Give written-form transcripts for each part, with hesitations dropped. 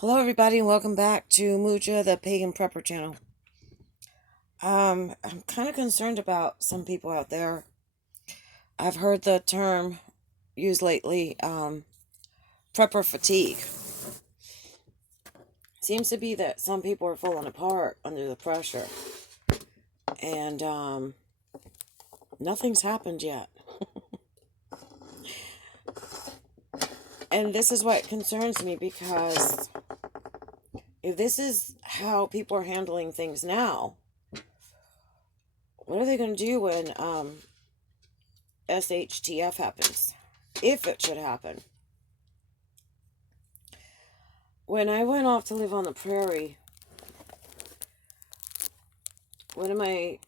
Hello, everybody, and welcome back to Muja, the Pagan Prepper channel. I'm kind of concerned about some people out there. I've heard the term used lately, prepper fatigue. Seems to be that some people are falling apart under the pressure, and nothing's happened yet. And this is what concerns me, because if this is how people are handling things now, what are they going to do when SHTF happens? If it should happen. When I went off to live on the prairie, one of my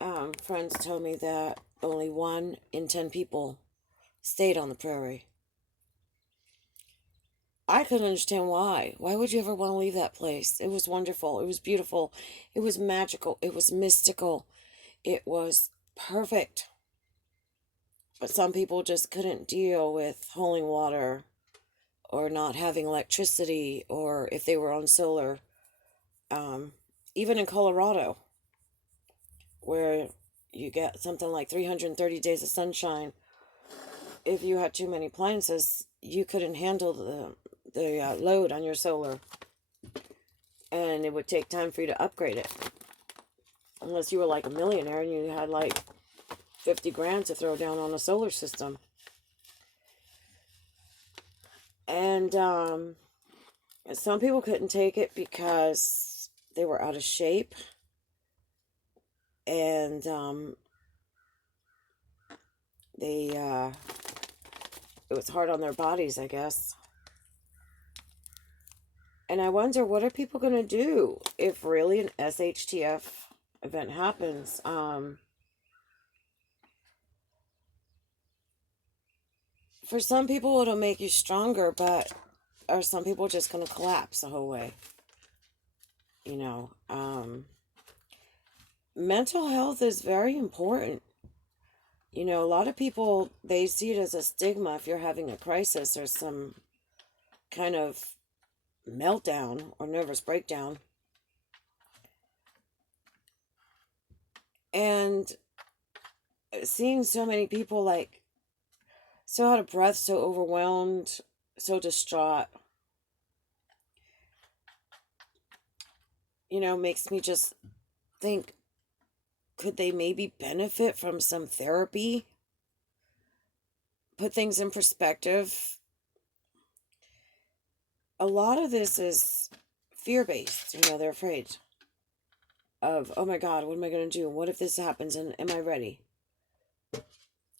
friends told me that only 1 in 10 people stayed on the prairie. I couldn't understand why. Why would you ever want to leave that place? It was wonderful. It was beautiful. It was magical. It was mystical. It was perfect. But some people just couldn't deal with hauling water or not having electricity, or if they were on solar. Even in Colorado, where you get something like 330 days of sunshine, if you had too many appliances, you couldn't handle the load on your solar, and it would take time for you to upgrade it, unless you were like a millionaire and you had like 50 grand to throw down on a solar system. And some people couldn't take it because they were out of shape, and it was hard on their bodies, I guess. And I wonder, what are people going to do if really an SHTF event happens? For some people, it'll make you stronger, but are some people just going to collapse the whole way? You know, mental health is very important. You know, a lot of people, they see it as a stigma if you're having a crisis or some kind of meltdown or nervous breakdown. And seeing so many people like so out of breath, so overwhelmed, so distraught, makes me just think, could they maybe benefit from some therapy? Put things in perspective. A lot of this is fear-based. They're afraid of, oh my God, what am I going to do? What if this happens? And am I ready?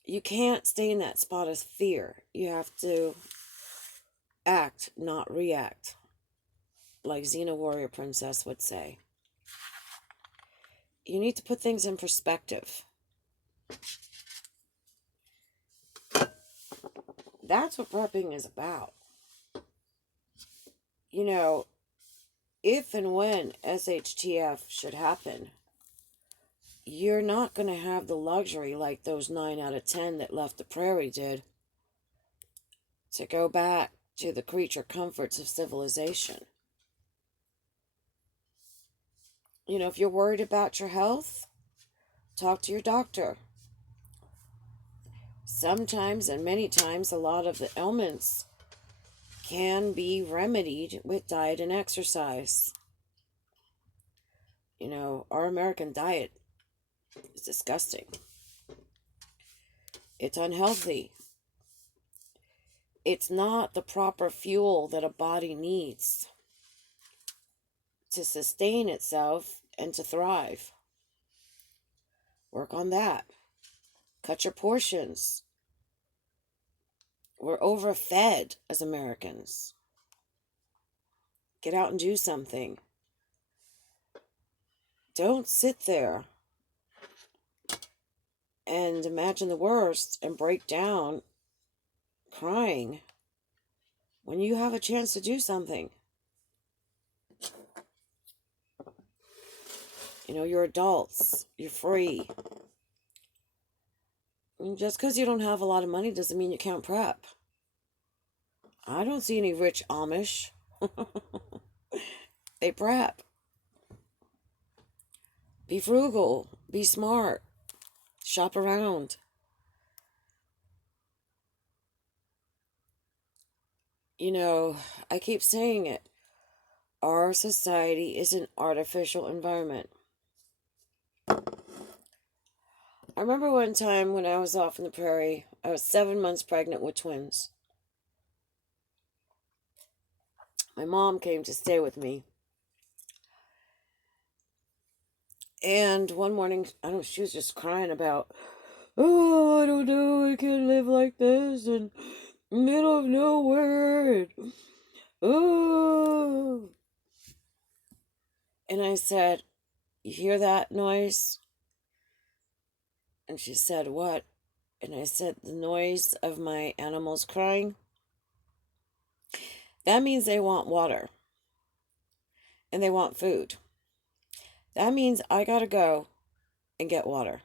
You can't stay in that spot of fear. You have to act, not react, like Xena Warrior Princess would say. You need to put things in perspective. That's what prepping is about. If and when SHTF should happen, you're not going to have the luxury like those 9 out of 10 that left the prairie did to go back to the creature comforts of civilization. If you're worried about your health, talk to your doctor. Sometimes, and many times, a lot of the ailments can be remedied with diet and exercise. Our American diet is disgusting. It's unhealthy. It's not the proper fuel that a body needs to sustain itself and to thrive. Work on that. Cut your portions. We're overfed as Americans. Get out and do something. Don't sit there and imagine the worst and break down crying when you have a chance to do something. You're adults. You're free. And just because you don't have a lot of money doesn't mean you can't prep. I don't see any rich Amish. They prep. Be frugal. Be smart. Shop around. You know, I keep saying it. Our society is an artificial environment. I remember one time when I was off in the prairie, I was 7 months pregnant with twins. My mom came to stay with me. And one morning, I don't know, she was just crying about, oh, I don't know, I can't live like this in the middle of nowhere. Oh. And I said, you hear that noise? And she said, what? And I said, the noise of my animals crying. That means they want water. And they want food. That means I gotta go and get water.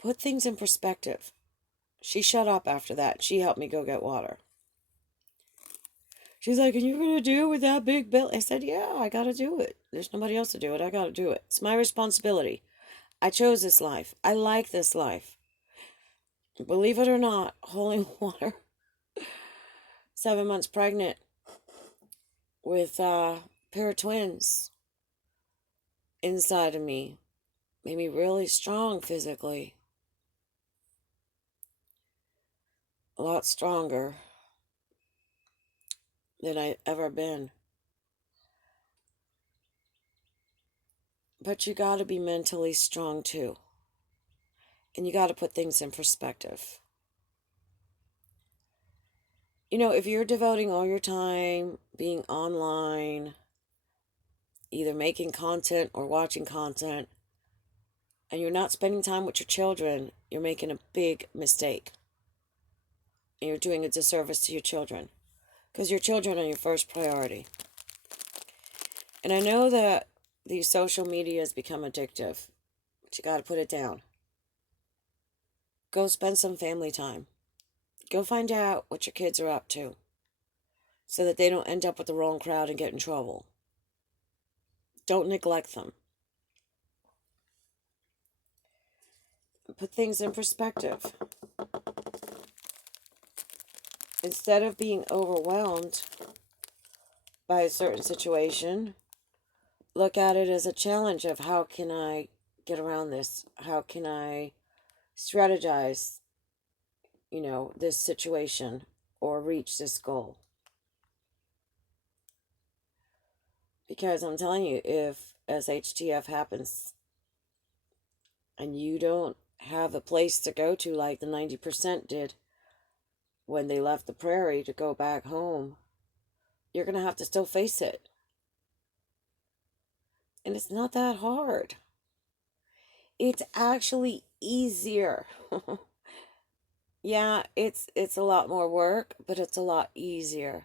Put things in perspective. She shut up after that. She helped me go get water. She's like, and you're going to do it with that big bill? I said, yeah, I got to do it. There's nobody else to do it. I got to do it. It's my responsibility. I chose this life. I like this life. Believe it or not, holding water, 7 months pregnant with a pair of twins inside of me made me really strong physically. A lot stronger than I've ever been. But you got to be mentally strong too. And you got to put things in perspective. You know, if you're devoting all your time being online, either making content or watching content, and you're not spending time with your children, you're making a big mistake. And you're doing a disservice to your children. Because your children are your first priority. And I know that these social media has become addictive, but you got to put it down. Go spend some family time. Go find out what your kids are up to so that they don't end up with the wrong crowd and get in trouble. Don't neglect them. Put things in perspective. Instead of being overwhelmed by a certain situation, look at it as a challenge of how can I get around this? How can I strategize, this situation or reach this goal? Because I'm telling you, if SHTF happens and you don't have a place to go to like the 90% did when they left the prairie to go back home, you're going to have to still face it. And it's not that hard. It's actually easier. Yeah, it's a lot more work, but it's a lot easier.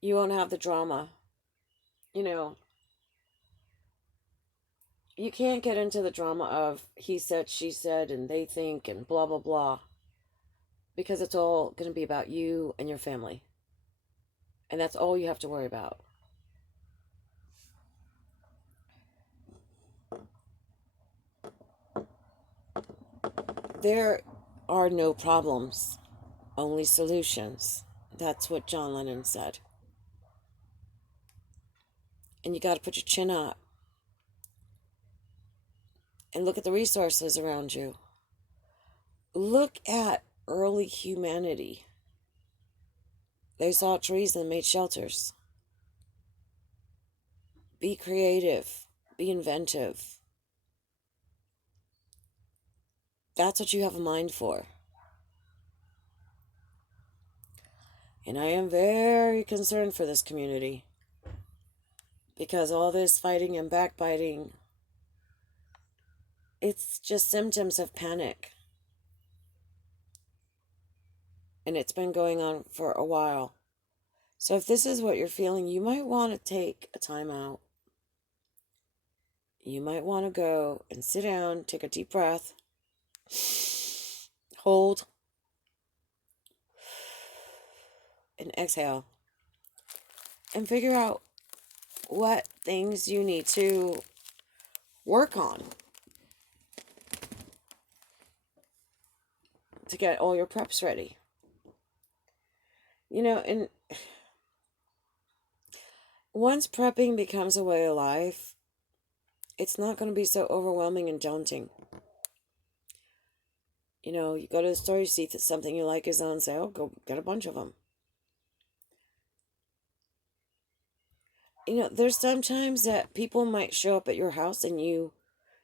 You won't have the drama. You know, you can't get into the drama of he said, she said, and they think, and blah, blah, blah. Because it's all going to be about you and your family. And that's all you have to worry about. There are no problems, only solutions. That's what John Lennon said. And you got to put your chin up and look at the resources around you. Look at early humanity. They saw trees and made shelters. Be creative. Be inventive. That's what you have a mind for. And I am very concerned for this community. Because all this fighting and backbiting, it's just symptoms of panic. And it's been going on for a while. So if this is what you're feeling, you might want to take a time out. You might want to go and sit down, take a deep breath, hold, and exhale. and figure out what things you need to work on to get all your preps ready. And once prepping becomes a way of life, it's not going to be so overwhelming and daunting. You go to the store, you see that something you like is on sale, go get a bunch of them. There's sometimes that people might show up at your house and you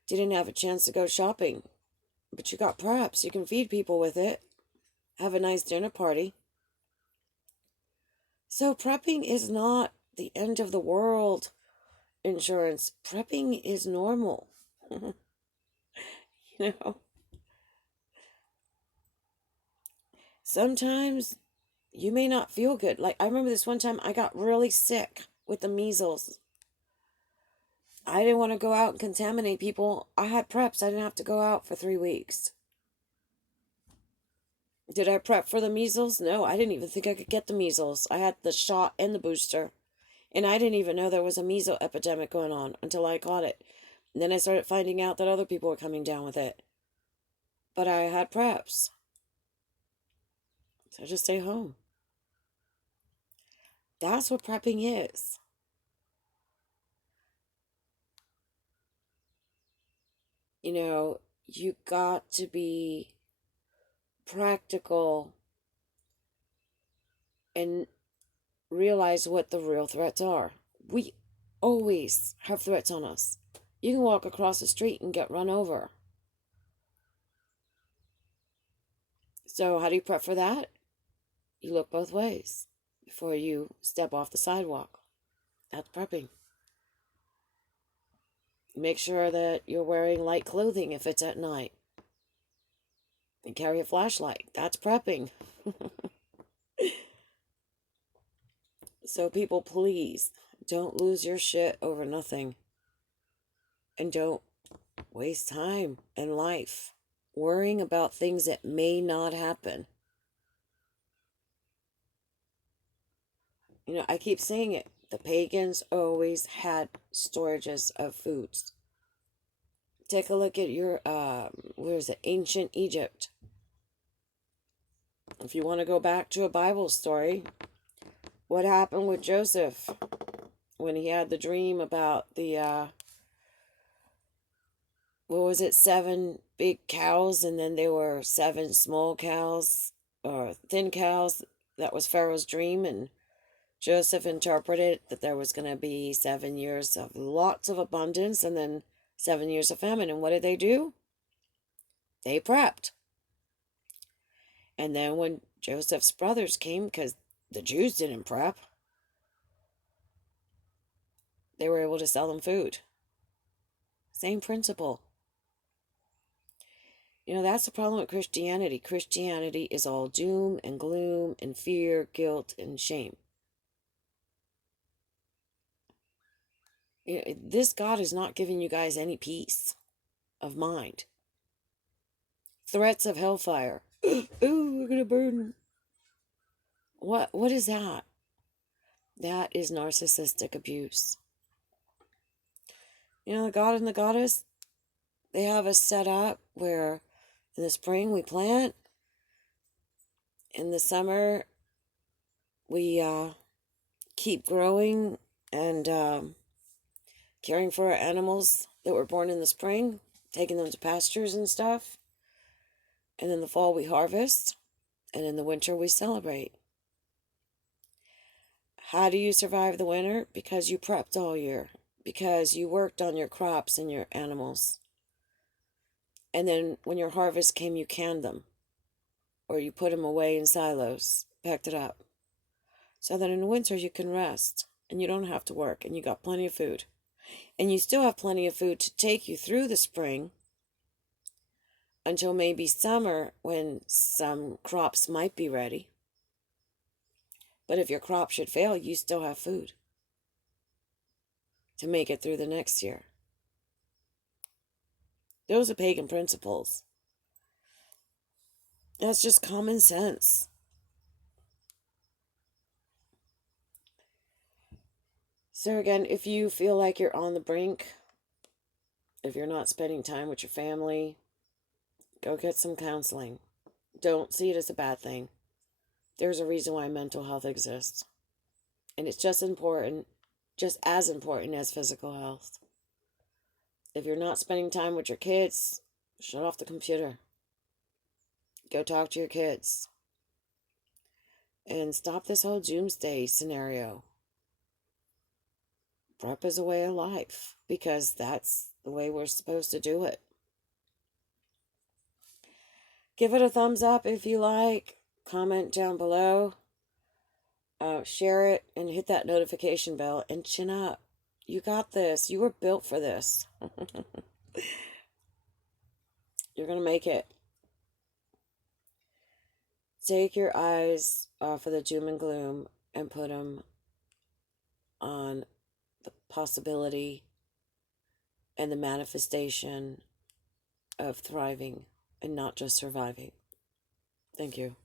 didn't have a chance to go shopping, but you got preps. You can feed people with it, have a nice dinner party. So prepping is not the end of the world, insurance. Prepping is normal. you know, Sometimes you may not feel good. Like, I remember this one time I got really sick with the measles. I didn't want to go out and contaminate people. I had preps. I didn't have to go out for 3 weeks. Did I prep for the measles? No, I didn't even think I could get the measles. I had the shot and the booster. And I didn't even know there was a measles epidemic going on until I caught it. And then I started finding out that other people were coming down with it. But I had preps. So I just stay home. That's what prepping is. You got to be practical and realize what the real threats are. We always have threats on us. You can walk across the street and get run over. So how do you prep for that? You look both ways before you step off the sidewalk. That's prepping. Make sure that you're wearing light clothing if it's at night. And carry a flashlight. That's prepping. So people, please, don't lose your shit over nothing. And don't waste time and life worrying about things that may not happen. I keep saying it. The pagans always had storages of foods. Take a look at your, where is it? Ancient Egypt. If you want to go back to a Bible story, what happened with Joseph when he had the dream about the, what was it, 7 big cows, and then there were 7 small cows, or thin cows. That was Pharaoh's dream, and Joseph interpreted that there was going to be 7 years of lots of abundance, and then 7 years of famine. And what did they do? They prepped. And then when Joseph's brothers came, because the Jews didn't prep, they were able to sell them food. Same principle. That's the problem with Christianity. Christianity is all doom and gloom and fear, guilt, and shame. This God is not giving you guys any peace of mind. Threats of hellfire. Ooh, we're going to burn. What is that? That is narcissistic abuse. The God and the Goddess, they have us set up where in the spring we plant. In the summer we keep growing and caring for our animals that were born in the spring, taking them to pastures and stuff. And in the fall we harvest, and in the winter we celebrate. How do you survive the winter? Because you prepped all year. Because you worked on your crops and your animals. And then when your harvest came, you canned them. Or you put them away in silos, packed it up. So that in the winter you can rest. And you don't have to work. And you got plenty of food. And you still have plenty of food to take you through the spring. Until maybe summer, when some crops might be ready. But if your crop should fail, you still have food to make it through the next year. Those are pagan principles. That's just common sense. So again, if you feel like you're on the brink, if you're not spending time with your family, go get some counseling. Don't see it as a bad thing. There's a reason why mental health exists. And it's just as important as physical health. If you're not spending time with your kids, shut off the computer. Go talk to your kids. And stop this whole doomsday scenario. Prep is a way of life because that's the way we're supposed to do it. Give it a thumbs up if you like. Comment down below. Share it and hit that notification bell and chin up. You got this. You were built for this. You're going to make it. Take your eyes off of the doom and gloom and put them on the possibility and the manifestation of thriving and not just surviving. Thank you.